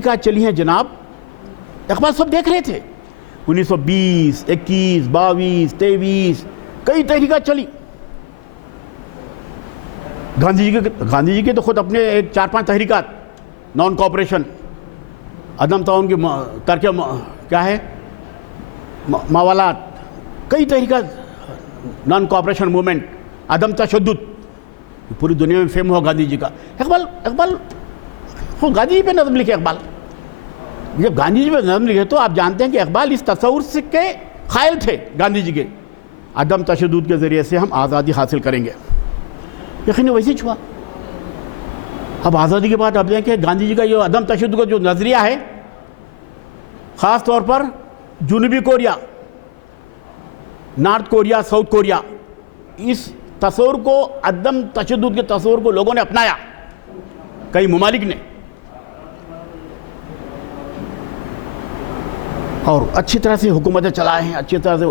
کا چلی ہیں جناب، اقبال سب دیکھ رہے تھے 1920 21 22 23 کئی تحریکات چلی. گاندھی جی کے تو خود اپنے 4-5 تحریکات، نان کوآپریشن، عدم تعاون کی ترک کیا ہے موالات، کئی تحریکات، نان کوآپریشن موومنٹ، عدم تشدد، پوری دنیا میں فیم ہوا گاندھی جی کا. اقبال خود گاندھی جی پہ نظم لکھے. اقبال جب گاندھی جی پہ نظم لکھے تو آپ جانتے ہیں کہ اقبال اس تصور سے کے قائل تھے گاندھی جی کے، عدم تشدد کے ذریعے سے ہم آزادی حاصل کریں گے. یقیناً ویسے ہوا. اب آزادی کے بعد اب دیکھیں کہ گاندھی جی کا یہ عدم تشدد کا جو نظریہ ہے، خاص طور پر جنوبی Korea, North Korea, South Korea, اس تصور کو، عدم تشدد کے تصور کو لوگوں نے اپنایا، کئی ممالک نے، اور اچھی طرح سے حکومتیں چلائے ہیں، اچھی طرح سے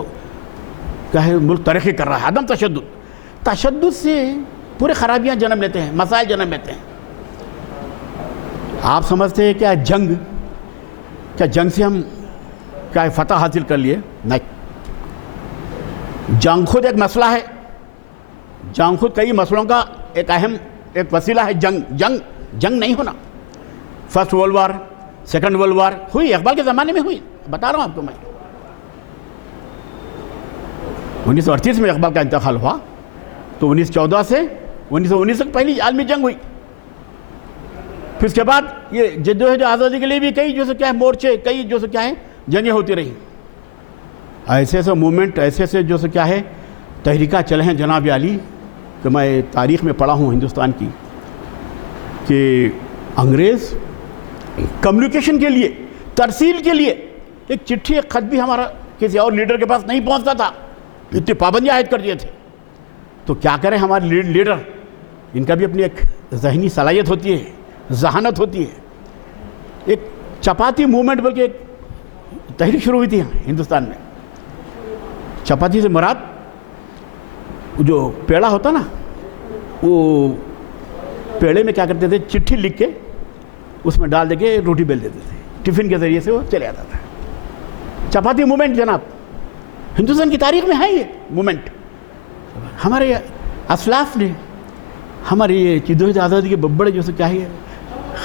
کیا ہے ملک ترقی کر رہا ہے. عدم تشدد سے پورے خرابیاں جنم لیتے ہیں، مسائل جنم لیتے ہیں. آپ سمجھتے ہیں کیا جنگ سے ہم کیا فتح حاصل کر لیے؟ نہیں. جنگ خود ایک مسئلہ ہے، جنگ خود کئی مسئلوں کا ایک اہم ایک وسیلہ ہے. جنگ نہیں ہونا. First world war, second world war ہوئی، اقبال کے زمانے میں ہوئی، بتا رہا ہوں آپ کو. میں 1938 میں اقبال کا انتقال ہوا تو 1914 سے 1919 تک پہلی عالمی جنگ ہوئی. پھر اس کے بعد یہ جدوجہد آزادی کے لیے بھی کئی جو سے کیا ہے مورچے، کئی جو سے کیا ہے جنگیں ہوتی رہی. ایسے موومنٹ، ایسے جو سے کیا ہے تحریکات چلے ہیں جناب عالی، کہ میں تاریخ میں پڑھا ہوں ہندوستان کی، کہ انگریز کمیونیکیشن کے لیے، ترسیل کے لیے ایک چٹھی، ایک خط بھی ہمارا کسی اور لیڈر کے پاس نہیں پہنچتا تھا، اتنی پابندیاں عائد کر دیے تھے. تو کیا کریں ہمارے لیڈر، ان کا بھی اپنی ایک ذہنی صلاحیت ہوتی ہے، ذہانت ہوتی ہے. ایک چپاتی موومنٹ بلکہ ایک تحریک شروع ہوئی تھی ہندوستان میں. چپاتی سے مراد جو پیڑا ہوتا نا، وہ پیڑے میں کیا کرتے تھے، چٹھی لکھ کے اس میں ڈال دے کے روٹی بیل دیتے تھے، ٹفن کے ذریعے سے وہ چلے آتا تھا. چپاتی موومنٹ جناب ہندوستان کی تاریخ میں ہے. یہ موومنٹ ہمارے اسلاف نے، ہمارے یہ جدوجہد آزادی کے بڑے جو سے کیا ہے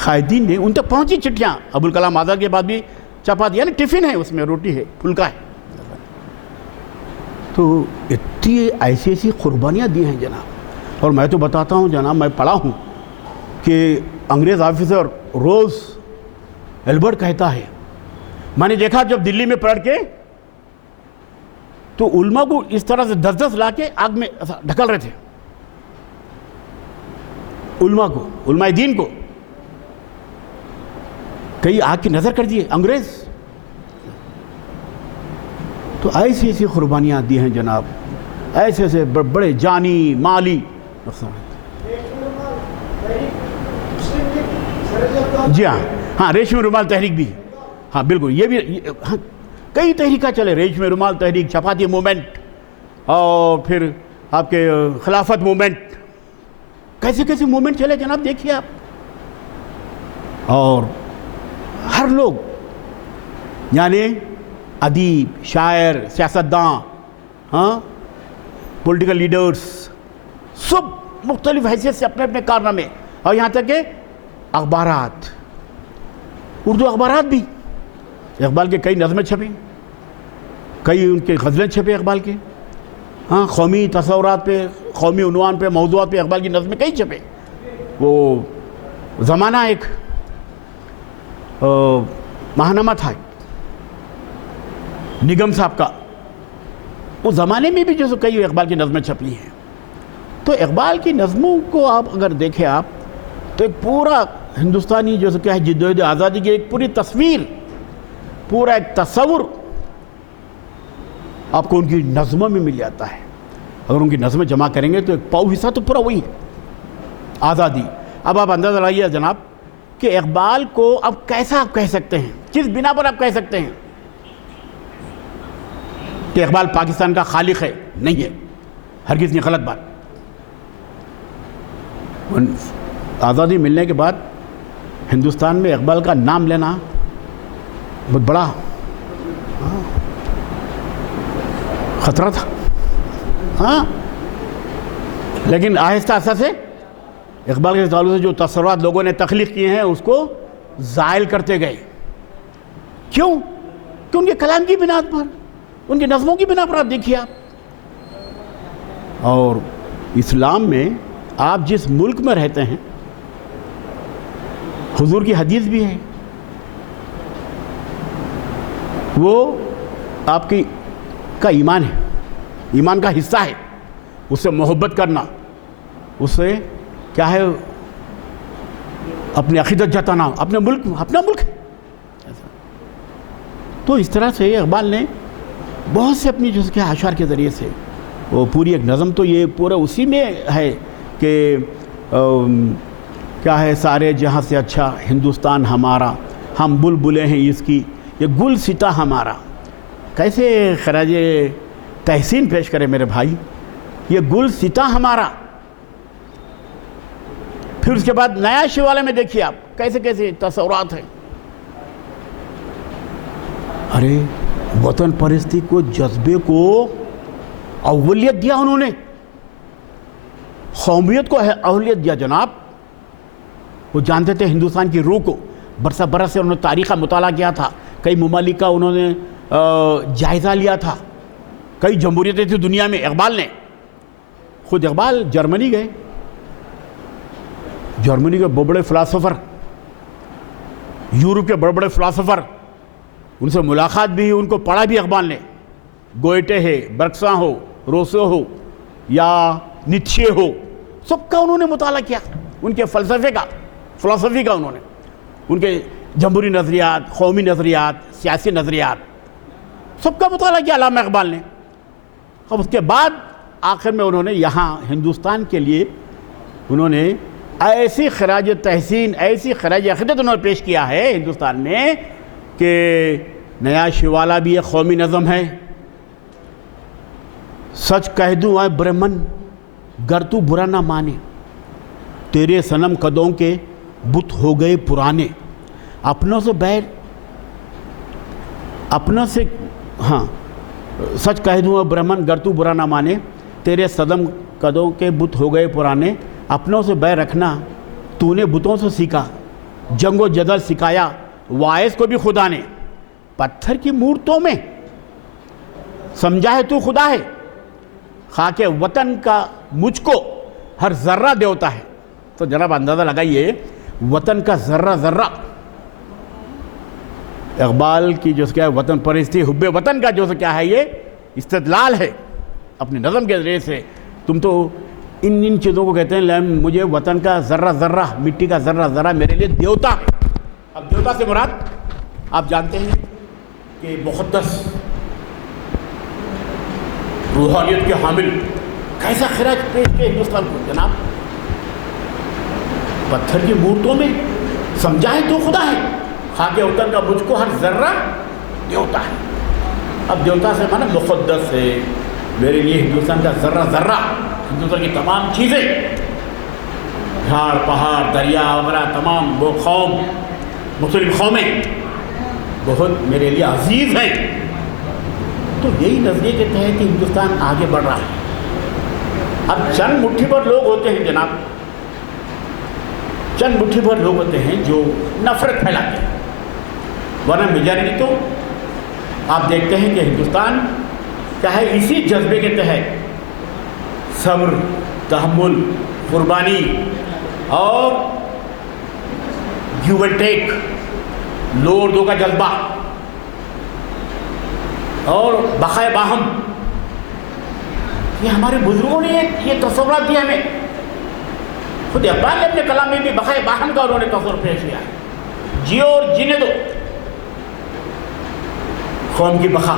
قائدین نے، ان تک پہنچی چٹھیاں. ابوالکلام آزاد کے بعد بھی چپاتی، یعنی ٹفن ہے، اس میں روٹی ہے، پھلکا ہے. تو اتنی ایسی قربانیاں دی ہیں جناب. اور میں تو بتاتا ہوں جناب، میں پڑھا ہوں کہ انگریز آفیسر روز ایلبرٹ کہتا ہے، میں نے دیکھا جب دلی میں پڑھ کے تو علماء کو اس طرح سے 10 لا کے آگ میں ڈھکل رہے تھے. علماء دین کو کئی آگ کی نظر کر دیے انگریز. تو ایسی قربانیاں دی ہیں جناب، ایسے بڑے جانی مالی نقصانات. جی ہاں ریشمی رومال تحریک بھی، ہاں بالکل، یہ بھی کئی تحریکات چلے. ریشمی رومال تحریک، چپاتی موومنٹ، اور پھر آپ کے خلافت موومنٹ، کیسے موومنٹ چلے جناب، دیکھیے آپ. اور ہر لوگ، یعنی ادیب، شاعر، سیاستداں، پولیٹیکل لیڈرز، سب مختلف حیثیت سے اپنے کارنامے، اور یہاں تک کہ اخبارات، اردو اخبارات بھی. اقبال کے کئی نظمیں چھپیں، کئی ان کے غزلیں چھپے اقبال کے. قومی تصورات پہ، قومی عنوان پہ، موضوعات پہ اقبال کی نظمیں کئی چھپے. وہ زمانہ ایک ماہنامہ تھا نگم صاحب کا، اس زمانے میں بھی جو کئی اقبال کی نظمیں چھپی ہیں. تو اقبال کی نظموں کو آپ اگر دیکھیں آپ تو ایک پورا ہندوستانی جو کیا ہے جدوجہد آزادی کی ایک پوری تصویر، پورا ایک تصور آپ کو ان کی نظموں میں مل جاتا ہے. اگر ان کی نظمیں جمع کریں گے تو ایک پاؤ حصہ تو پورا وہی ہے، آزادی. اب آپ اندازہ لگائیے جناب کہ اقبال کو اب کیسا آپ کہہ سکتے ہیں، کس بنا پر آپ کہہ سکتے ہیں کہ اقبال پاکستان کا خالق ہے؟ نہیں ہے، ہرگز نہیں، غلط بات. آزادی ملنے کے بعد ہندوستان میں اقبال کا نام لینا بہت بڑا خطرہ تھا. ہاں لیکن آہستہ آہستہ سے اقبال کے تعلق سے جو تصورات لوگوں نے تخلیق کیے ہیں اس کو زائل کرتے گئے. کیوں؟ کہ ان کے کلام کی بنیاد پر, ان کے نظموں کی بنا پر آپ دیکھیے آپ. اور اسلام میں آپ جس ملک میں رہتے ہیں حضور کی حدیث بھی ہے, وہ آپ کی کا ایمان ہے, ایمان کا حصہ ہے. اس سے محبت کرنا, اس سے کیا ہے اپنی عقیدت جتانا, اپنے ملک اپنا ملک ہے. تو اس طرح سے اقبال نے بہت سے اپنی جو کہ اشعار کے ذریعے سے وہ پوری ایک نظم, تو یہ پورا اسی میں ہے کہ کیا ہے, سارے جہاں سے اچھا ہندوستان ہمارا, ہم بلبلیں ہیں اس کی, یہ گل ستا ہمارا. کیسے خراج تحسین پیش کرے میرے بھائی, یہ گل ستا ہمارا. پھر اس کے بعد نیا شیوالے میں دیکھیے آپ کیسے کیسے تصورات ہیں. ارے وطن پرستی کو, جذبے کو اولیت دیا انہوں نے, قومیت کو اولیت دیا جناب. وہ جانتے تھے ہندوستان کی روح کو, برسہ برس سے انہوں نے تاریخ کا مطالعہ کیا تھا, کئی ممالک کا انہوں نے جائزہ لیا تھا, کئی جمہوریتیں تھیں دنیا میں. اقبال نے خود اقبال جرمنی گئے, جرمنی کے بڑے بڑے فلاسفر, یورپ کے بڑے بڑے فلاسفر, ان سے ملاقات بھی, ان کو پڑھا بھی اقبال نے. گوئٹے ہے, برکساں ہو, روسو ہو یا نیتشے ہو, سب کا انہوں نے مطالعہ کیا. ان کے فلسفی کا انہوں نے, ان کے جمہوری نظریات, قومی نظریات, سیاسی نظریات, سب کا مطالعہ کیا علامہ اقبال نے. اب اس کے بعد آخر میں انہوں نے یہاں ہندوستان کے لیے انہوں نے ایسی خراج تحسین, ایسی خراج عقیدت انہوں نے پیش کیا ہے ہندوستان میں کہ نیا شیوالا بھی ایک قومی نظم ہے. سچ کہہ دوں اے برہمن گر تو برا نہ مانے, تیرے صنم قدوں کے بت ہو گئے پرانے. اپنوں سے بیر, اپنوں سے, ہاں سچ کہہ دوں اے برہمن گر تو برا نہ مانے, تیرے صنم قدوں کے بت ہو گئے پرانے. اپنوں سے بیر رکھنا تو نے بتوں سے سیکھا, جنگ و جدل سکھایا وائس کو بھی خدا نے. پتھر کی مورتوں میں سمجھا ہے تو خدا ہے, خاک وطن کا مجھ کو ہر ذرہ دیوتا ہے. تو جناب اندازہ لگائیے وطن کا ذرہ ذرہ. اقبال کی جو کیا ہے وطن پرستی, حب وطن کا جو کیا ہے یہ استدلال ہے اپنے نظم کے ذریعے سے. تم تو ان چیزوں کو کہتے ہیں, مجھے وطن کا ذرہ ذرہ, مٹی کا ذرہ ذرہ میرے لیے دیوتا ہے. اب دیوتا سے مراد آپ جانتے ہیں کہ مقدس روحانیت کے حامل. کیسا خراج پیش کیا ہندوستان کو جناب. پتھر کی مورتوں میں سمجھا ہے تو خدا ہے, خاک وطن کا مجھ کو ہر ذرہ دیوتا ہے. اب دیوتا سے مانا مقدس ہے میرے لیے ہندوستان کا ذرہ ذرہ, ہندوستان کی تمام چیزیں, جھاڑ پہاڑ دریا وغیرہ تمام, وہ قوم, مختلف قومیں بہت میرے لیے عزیز ہیں. تو یہی نظریے کے تحت ہندوستان آگے بڑھ رہا ہے. اب چند مٹھی بھر لوگ ہوتے ہیں جناب, چند مٹھی بھر لوگ ہوتے ہیں جو نفرت پھیلاتے ہیں, ورنہ میجارٹی تو آپ دیکھتے ہیں کہ ہندوستان کیا ہے اسی جذبے کے تحت صبر, تحمل, قربانی اور گیو اینڈ ٹیک, لو اور دو کا جذبہ اور بقائے باہم, یہ ہمارے بزرگوں نے یہ تصورات دیا ہمیں. خود اقبال نے اپنے کلام میں بھی بقائے باہم کا انہوں نے تصور پیش کیا ہے. جیو اور جینے دو, قوم کی بقا,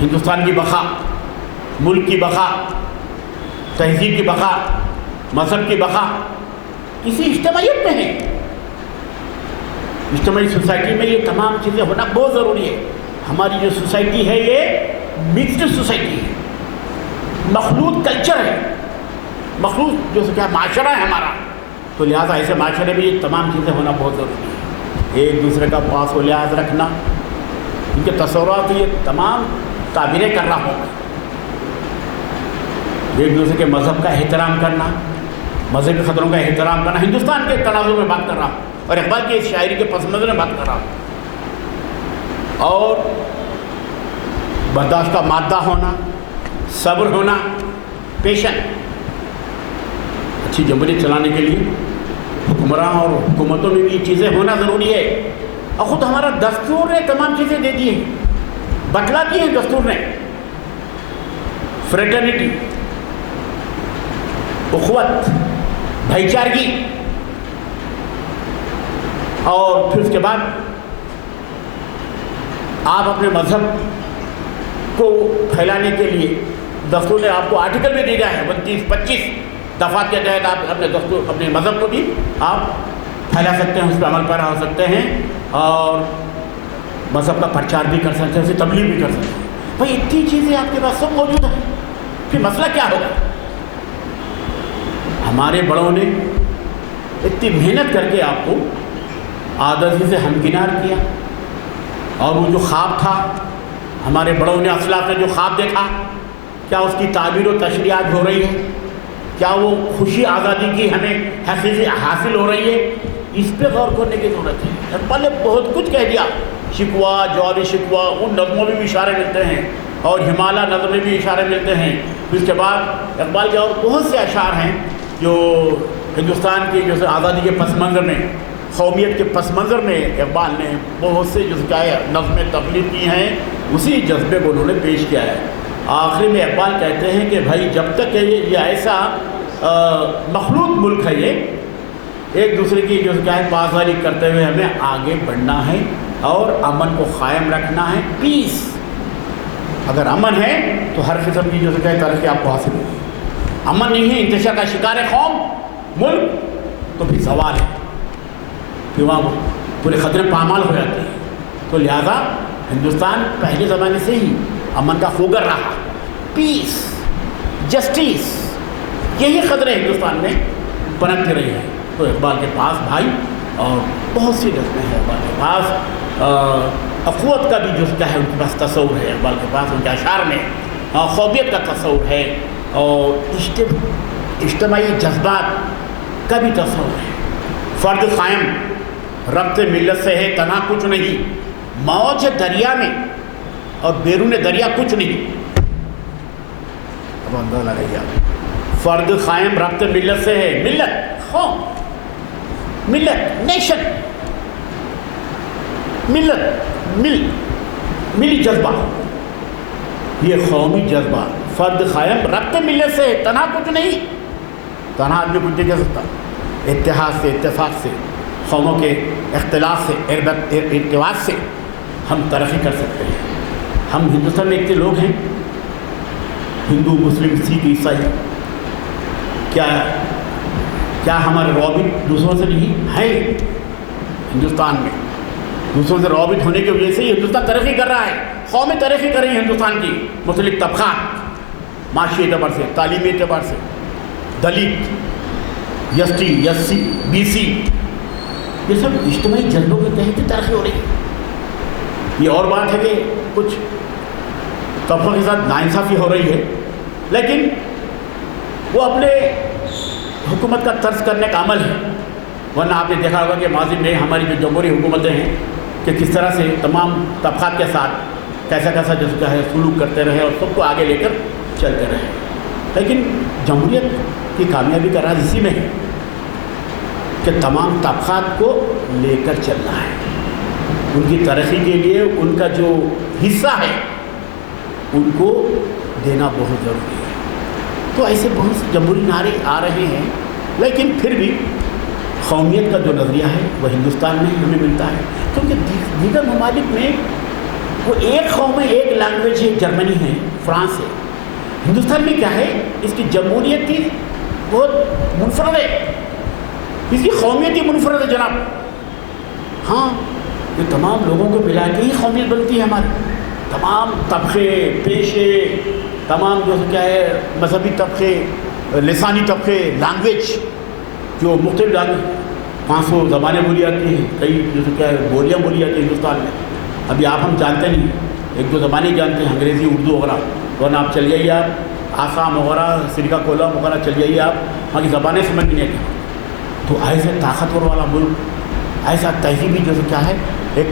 ہندوستان کی بقا, ملک کی بقا, تہذیب کی بقا, مذہب کی بقا کسی اجتماعیت میں ہے. اجتماعی سوسائٹی میں یہ تمام چیزیں ہونا بہت ضروری ہے. ہماری جو سوسائٹی ہے یہ مکسڈ سوسائٹی ہے, مخلوط کلچر ہے, مخلوط جو کیا معاشرہ ہے ہمارا. تو لہٰذا ایسے معاشرے میں یہ تمام چیزیں ہونا بہت ضروری ہے. ایک دوسرے کا پاس و لحاظ رکھنا، ان کے تصورات یہ تمام تعبیریں کر رہا ہوں. ایک دوسرے کے مذہب کا احترام کرنا، مذہبی خطروں کا احترام کرنا. ہندوستان کے تناظر میں بات کر رہا ہوں اور اقبال کی اس شاعری کے پس منظر میں بات کر رہا ہوں. اور برداشت کا مادہ ہونا، صبر ہونا، پیشن. اچھی جمہوریت چلانے کے لیے حکمراں اور حکومتوں میں بھی یہ چیزیں ہونا ضروری ہے. اور خود ہمارا دستور نے تمام چیزیں دے دی ہیں، بتلا دی ہیں دستور نے. فریٹرنیٹی، اخوت، بھائی چارگی. اور پھر اس کے بعد آپ اپنے مذہب کو پھیلانے کے لیے دستور نے آپ کو آرٹیکل میں دیا ہے 29-25 دفعات کے تحت آپ اپنے دستور اپنے مذہب کو بھی آپ پھیلا سکتے ہیں، اس پہ عمل پیرا ہو سکتے ہیں اور مذہب کا پرچار بھی کر سکتے ہیں، اسے تبلیغ بھی کر سکتے ہیں. بھائی اتنی چیزیں آپ کے پاس سب موجود ہیں، پھر مسئلہ کیا ہوگا؟ ہمارے بڑوں نے اتنی محنت کر کے آپ کو عادت سے ہمکنار کیا. اور وہ جو خواب تھا، ہمارے بڑوں نے اسلاف نے جو خواب دیکھا، کیا اس کی تعبیر و تشریح آج ہو رہی ہے؟ کیا وہ خوشی آزادی کی ہمیں حقیقی حاصل ہو رہی ہے؟ اس پہ غور کرنے کی ضرورت ہے. اقبال نے بہت کچھ کہہ دیا، شکوہ، جواب شکوہ، ان نظموں میں بھی اشارے ملتے ہیں اور ہمالیہ نظم میں بھی اشارے ملتے ہیں. پھر اس کے بعد اقبال کے اور بہت سے اشعار ہیں جو ہندوستان کی جو آزادی کے پس منظر میں، قومیت کے پس منظر میں اقبال نے بہت سے جو نظمیں تخلیق کی ہیں، اسی جذبے کو انہوں نے پیش کیا ہے. آخری میں اقبال کہتے ہیں کہ بھائی جب تک یہ ایسا مخلوط ملک ہے، یہ ایک دوسرے کی جو پاسداری کرتے ہوئے ہمیں آگے بڑھنا ہے اور امن کو قائم رکھنا ہے. پیس، اگر امن ہے تو ہر قسم کی جو ترقی آپ کو حاصل ہوگی. امن نہیں ہے، انتشار کا شکار ہے قوم، ملک، تو پھر زوال ہے، پھر وہاں پورے خطرے پامال ہو جاتے ہیں. تو لہذا ہندوستان پہلے زمانے سے ہی امن کا خوگر رہا. پیس، جسٹس، یہی خطرے ہندوستان میں پنپتے رہے ہیں. تو اقبال کے پاس بھائی اور بہت سی رسمیں ہیں. اقبال کے پاس اخوت کا بھی جو ہے ان کے پاس تصور ہے. اقبال کے پاس ان کے اشعار میں قومیت کا تصور ہے اور اجتماعی جذبات کا بھی تصور ہے. فرد قائم ربط ملت سے ہے تنہا کچھ نہیں، موج دریا میں اور بیرون دریا کچھ نہیں. اب اندازہ لگائیے آپ، فرد قائم ربط ملت سے ہے، ملت، قوم، ملت، نیشن، ملت، ملی جذبہ، یہ قومی جذبہ. فرد قائم ربط ملت سے ہے، تنہا کچھ نہیں. تنہا آدمی کچھ نہیں کر سکتا. اتحاد سے، اتفاق سے، قوموں کے اختلاف سے، ارتباط سے ہم ترقی کر سکتے ہیں. ہم ہندوستان میں اتنے لوگ ہیں، ہندو، مسلم، سکھ، عیسائی، کیا ہمارے روابط دوسروں سے نہیں ہے؟ ہندوستان میں دوسروں سے روابط ہونے کی وجہ سے ہی ہندوستان ترقی کر رہا ہے. قومیں ترقی کر رہی ہیں ہندوستان کی. مختلف طبقات، معاشی اعتبار سے، تعلیمی اعتبار سے، Dalit, S T, S C, B C, یہ سب اجتماعی جذبوں کے تحت ترقی ہو رہی ہے. یہ اور بات ہے کہ کچھ طبقوں کے ساتھ ناانصافی ہو رہی ہے، لیکن وہ اپنے حکومت کا طرز کرنے کا عمل ہے. ورنہ آپ نے دیکھا ہوگا کہ ماضی میں ہماری جو جمہوری حکومتیں ہیں کہ کس طرح سے تمام طبقات کے ساتھ کیسا جو ہے سلوک کرتے رہے اور سب کو آگے لے کر چلتے رہے. لیکن جمہوریت کی کامیابی کا راز اسی میں ہے کہ تمام طبقات کو لے کر چلنا ہے. ان کی ترقی کے لیے ان کا جو حصہ ہے ان کو دینا بہت ضروری ہے. تو ایسے بہت سے جمہوری نعرے آ رہے ہیں، لیکن پھر بھی قومیت کا جو نظریہ ہے وہ ہندوستان میں ہمیں ملتا ہے. کیونکہ دیگر ممالک میں وہ ایک قوم ہے، ایک لینگویج ہے، جرمنی ہے، فرانس ہے. ہندوستان میں کیا ہے، اس کی جمہوریت کی بہت منفرد ہے، اس کی قومیت ہی منفرد ہے جناب. ہاں، یہ تمام لوگوں کو ملا کے ہی قومیت بنتی ہے ہماری. تمام طبقے، پیشے، تمام جو کیا ہے مذہبی طبقے، لسانی طبقے، لینگویج، جو مختلف 500 زبانیں بولی جاتی ہیں، کئی جیسے کیا ہے بولیاں بولی جاتی ہیں ہندوستان میں. ابھی آپ ہم جانتے نہیں، 1-2 زبانیں جانتے ہیں، انگریزی، اردو وغیرہ. ورنہ آپ چل جائیے، آپ آسام وغیرہ، سریکاکولم وغیرہ چل جائیے، آپ وہاں کی زبانیں سمجھ نہیں آتی. تو ایسے طاقتور والا ملک، ایسا تہذیبی جیسے کیا ہے ایک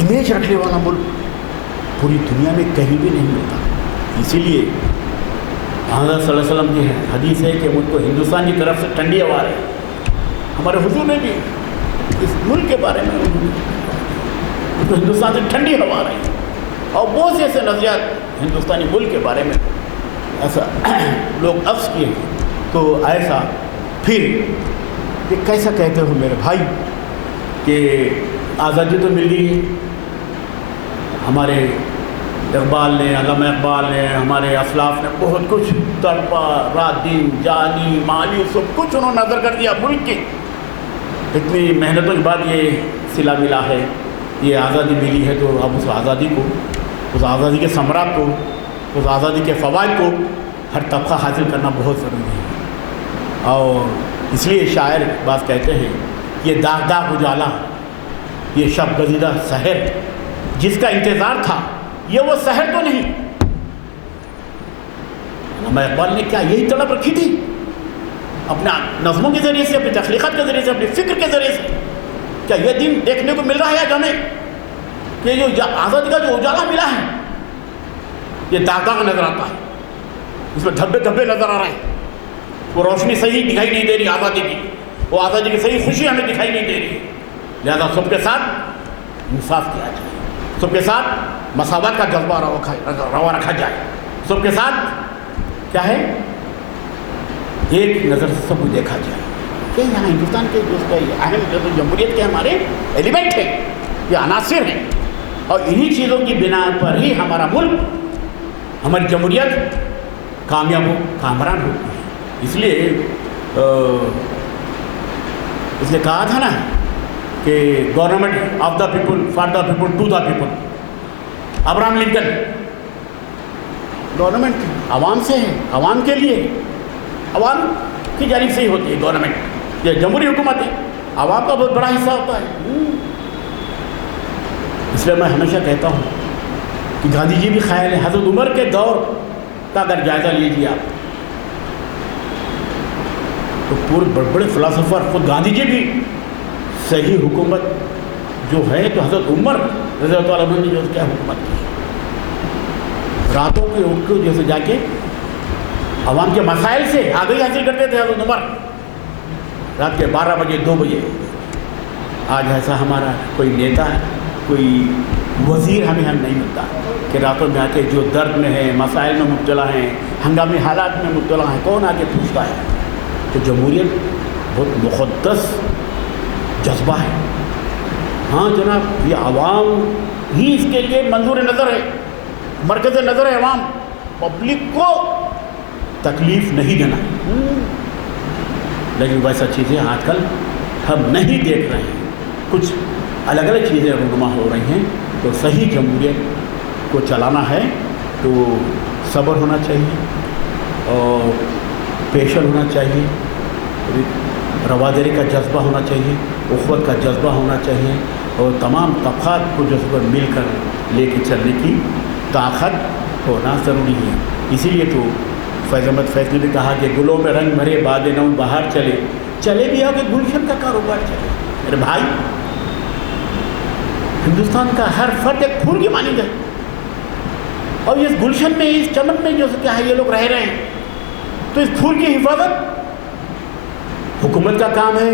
امیج رکھنے والا ملک پوری دنیا میں کہیں بھی نہیں ملتا. اسی لیے حضرت صلی اللہ علیہ وسلم کی حدیث ہے کہ مجھ کو ہندوستان کی طرف سے ٹھنڈی ہوا ہے. ہمارے حضور نے بھی اس ملک کے بارے میں مجھ کو ہندوستان سے ٹھنڈی ہوا رہی ہے. اور بہت سے ایسے نظریات ہندوستانی ملک کے بارے میں ایسا لوگ عکس کیے ہیں. تو ایسا پھر یہ کیسا کہتے ہو میرے بھائی کہ آزادی تو مل گئی ہے. ہمارے اقبال نے، علامہ اقبال نے، ہمارے اسلاف نے بہت کچھ تڑپا، رات دن، جانی مالی سب کچھ انہوں نے نظر کر دیا ملک کی. اتنی محنتوں کے بعد یہ صلہ ملا ہے، یہ آزادی ملی ہے. تو اب اس آزادی کو، اس آزادی کے ثمرات کو، اس آزادی کے فوائد کو ہر طبقہ حاصل کرنا بہت ضروری ہے. اور اس لیے شاعر بات کہتے ہیں، یہ داغ داغ اجالا، یہ شب گزیدہ سحر، جس کا انتظار تھا یہ وہ سحر تو نہیں. علامہ اقبال نے کیا یہی طلب رکھی تھی اپنا نظموں کے ذریعے سے، اپنی تخلیقات کے ذریعے سے، اپنی فکر کے ذریعے سے؟ کیا یہ دن دیکھنے کو مل رہا ہے آج ہمیں کہ جو آزادی کا جو اجالا ملا ہے یہ داغ داغ نظر آتا ہے، اس میں دھبے دھبے نظر آ رہے ہیں. وہ روشنی صحیح دکھائی نہیں دے رہی آزادی کی، وہ آزادی کی صحیح خوشی ہمیں دکھائی نہیں دے رہی. لہذا سب کے ساتھ انصاف کیا جائے، سب کے ساتھ مساوات کا جذبہ روا رکھا جائے، سب کے ساتھ کیا ہے ایک نظر سے سب کو دیکھا جائے. کہ یہاں ہندوستان کے جو اہم جو جمہوریت کے ہمارے ایلیمنٹ ہیں، یہ عناصر ہیں، اور انہی چیزوں کی بنا پر ہی ہمارا ملک، ہماری جمہوریت کامیاب ہو، کامران ہوتی ہے. اس لیے کہا تھا نا کہ government of the people, for the people, to the people. Abraham Lincoln, government عوام سے ہے، عوام کے لیے، عوام کی جانب سے ہی ہوتی ہے گورنمنٹ. یہ جمہوری حکومت ہے، عوام کا بہت بڑا حصہ ہوتا ہے. اس لیے میں ہمیشہ کہتا ہوں کہ گاندھی جی بھی خیال ہے، حضرت عمر کے دور کا اگر جائزہ لیجیے آپ تو پورے بڑے بڑے فلاسفر، خود گاندھی جی بھی صحیح حکومت جو ہے تو حضرت عمر رضی اللہ عنہ نے جو کیا حکومت کی، راتوں کے اٹھ کے جیسے جا کے عوام کے مسائل سے آگاہی حاصل کرتے تھے حضرت عمر، رات کے 12 بجے 2 بجے. آج ایسا ہمارا کوئی نیتا ہے، کوئی وزیر ہمیں نہیں ملتا کہ راتوں میں آ کے جو درد میں ہے، مسائل میں مبتلا ہیں، ہنگامی حالات میں مبتلا ہیں، کون آ کے پوچھتا ہے. تو جمہوریت بہت مقدس جذبہ ہے. ہاں جناب، یہ عوام ہی اس کے لیے منظور نظر ہے، مرکز نظر ہے. عوام، پبلک کو تکلیف نہیں دینا. لیکن ویسا چیزیں آج کل ہم نہیں دیکھ رہے ہیں، کچھ الگ الگ چیزیں رونما ہو رہی ہیں. تو صحیح جمہوریت کو چلانا ہے تو صبر ہونا چاہیے اور پیشن ہونا چاہیے، رواداری کا جذبہ ہونا چاہیے، اخوت کا جذبہ ہونا چاہیے، اور تمام طبقات کو جو ہے مل کر لے کے چلنے کی طاقت ہونا ضروری ہے. اسی لیے تو فیض احمد فیض نے بھی کہا کہ گلوں میں رنگ بھرے باد نو باہر چلے، چلے بھی آؤ کہ گلشن کا کاروبار چلے. میرے بھائی، ہندوستان کا ہر فرد ایک پھول کی مانند ہے، اور اس گلشن میں، اس چمن میں جو کیا ہے یہ لوگ رہ رہے ہیں. تو اس پھول کی حفاظت حکومت کا کام ہے.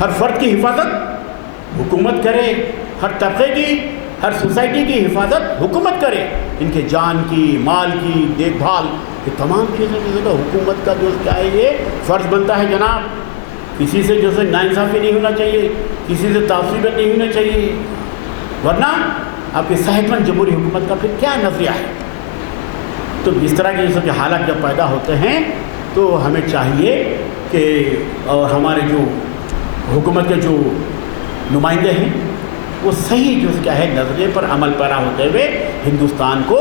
ہر فرد کی حفاظت حکومت کرے، ہر طبقے کی، ہر سوسائٹی کی حفاظت حکومت کرے. ان کے جان کی، مال کی دیکھ بھال، یہ تمام چیزیں جو ہے حکومت کا جو کیا ہے یہ فرض بنتا ہے. جناب، کسی سے جو ہے ناانصافی نہیں ہونا چاہیے، کسی سے تعصبات نہیں ہونا چاہیے، ورنہ آپ کی صحت مند جمہوری حکومت کا پھر کیا نظریہ ہے. تو اس طرح کے جیسے کہ حالات جب پیدا ہوتے ہیں تو ہمیں چاہیے کہ اور ہمارے جو حکومت کے جو نمائندے ہیں وہ صحیح جو کیا ہے نظریے پر عمل پیرا ہوتے ہوئے ہندوستان کو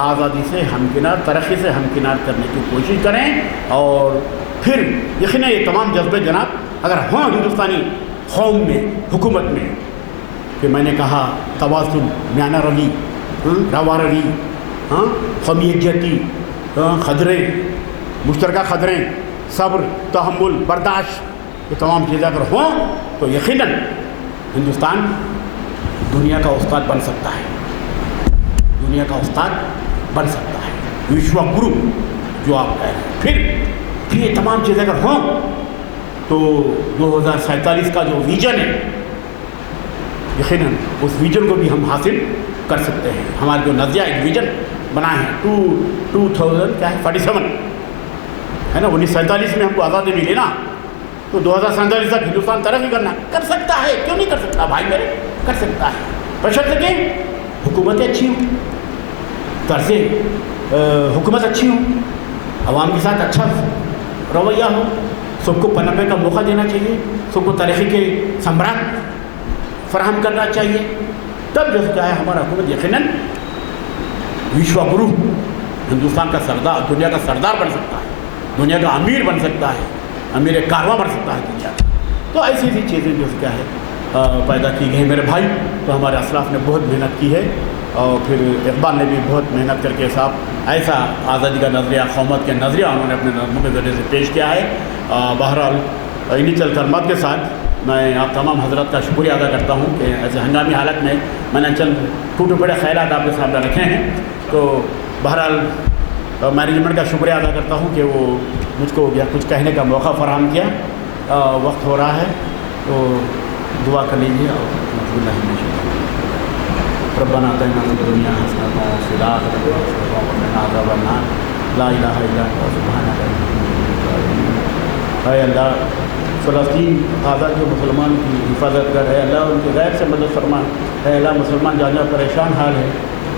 آزادی سے ہمکنار، ترقی سے ہمکنار کرنے کی کوشش کریں، اور پھر یقیناً یہ تمام جذبے جناب اگر ہوں ہندوستانی قوم میں، حکومت میں، کہ میں نے کہا توازن، میانہ روی، روا روی، قومی یکجہتی، قدریں، مشترکہ قدریں، صبر، تحمل، برداشت، یہ تمام چیزیں اگر ہوں تو یقیناً ہندوستان دنیا کا استاد بن سکتا ہے، دنیا کا استاد بن سکتا ہے، وشوا گرو جو آپ کہہ رہے ہیں۔ پھر یہ تمام چیزیں اگر ہوں تو 2047 کا جو ویژن ہے، یقیناً اس ویژن کو بھی ہم حاصل کر سکتے ہیں۔ ہمارا جو نظریہ ایک ویژن بنا ہے 2047 ہے نا، 1947 میں ہم کو آزادی ملی نا، تو 2047 تک ہندوستان ترقی کرنا کر سکتا ہے، کیوں نہیں کر سکتا بھائی میرے، کر سکتا ہے، بشرط کہ حکومتیں اچھی ہوں، طرز حکومت اچھی ہوں، عوام کے ساتھ اچھا رویہ ہو، سب کو پنپنے کا موقع دینا چاہیے، سب کو ترقی کے ثمرات فراہم کرنا چاہیے، تب جو کیا ہے ہمارا حکومت یقیناً وشوا گرو، ہندوستان کا سردار، دنیا کا سردار بن سکتا ہے، دنیا کا امیر بن سکتا ہے، امیر کارواں بن سکتا ہے دنیا کا۔ تو ایسی ایسی چیزیں جو کیا ہے پیدا کی گئی میرے بھائی۔ تو ہمارے اسلاف نے بہت محنت کی ہے، اور پھر اقبال نے بھی بہت محنت کر کے صاحب ایسا آزادی کا نظریہ، قومت کے نظریہ انہوں نے اپنے نظموں کے ذریعے سے پیش کیا ہے۔ بہرحال انہی چند کلمات کے ساتھ میں آپ تمام حضرات کا شکریہ ادا کرتا ہوں کہ ایسے ہنگامی حالت میں نے چند ٹوٹے پڑے خیالات آپ کے سامنے رکھے ہیں۔ تو بہرحال مینجمنٹ کا شکریہ ادا کرتا ہوں کہ وہ مجھ کو کچھ کہنے کا موقع فراہم کیا۔ وقت ہو رہا ہے تو دعا کر لیجیے۔ ربنا آتنا فی الدنیا حسنۃ وفی الآخرۃ حسنۃ وقنا عذاب النار، لا الہ الا انت سبحانک اے اللہ فلسطین غزہ کے مسلمان کی حفاظت کر، اے اللہ ان کے غیر سے مدد فرما، اے اللہ مسلمان جہاں جہاں پریشان حال ہے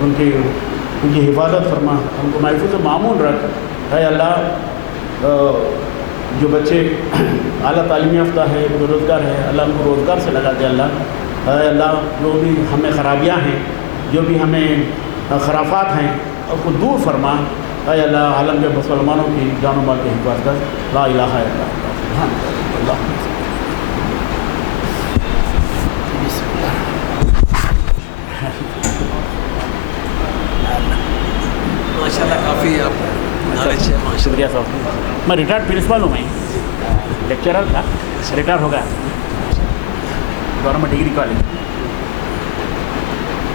ان کی حفاظت فرما، ان کو محفوظ و معمون رکھ، اے اللہ جو بچے اعلیٰ تعلیم یافتہ ہے، بے روزگار ہے، اللہ ان کو روزگار سے لگا دے اللہ، اے اللہ جو بھی ہمیں خرابیاں ہیں، جو بھی ہمیں خرافات ہیں اس کو دور فرما، اے اللہ عالم کے مسلمانوں کی جان و مال کی حفاظت کر، لا الہ الا اللہ سبحان اللہ۔ ماشاء اللہ کافی آپ نالج ہے، شکریہ صاحب۔ میں ریٹائرڈ پرنسپل ہوں، میں لیکچرر تھا، ریٹائر ہو گیا گورنمنٹ ڈگری کالج۔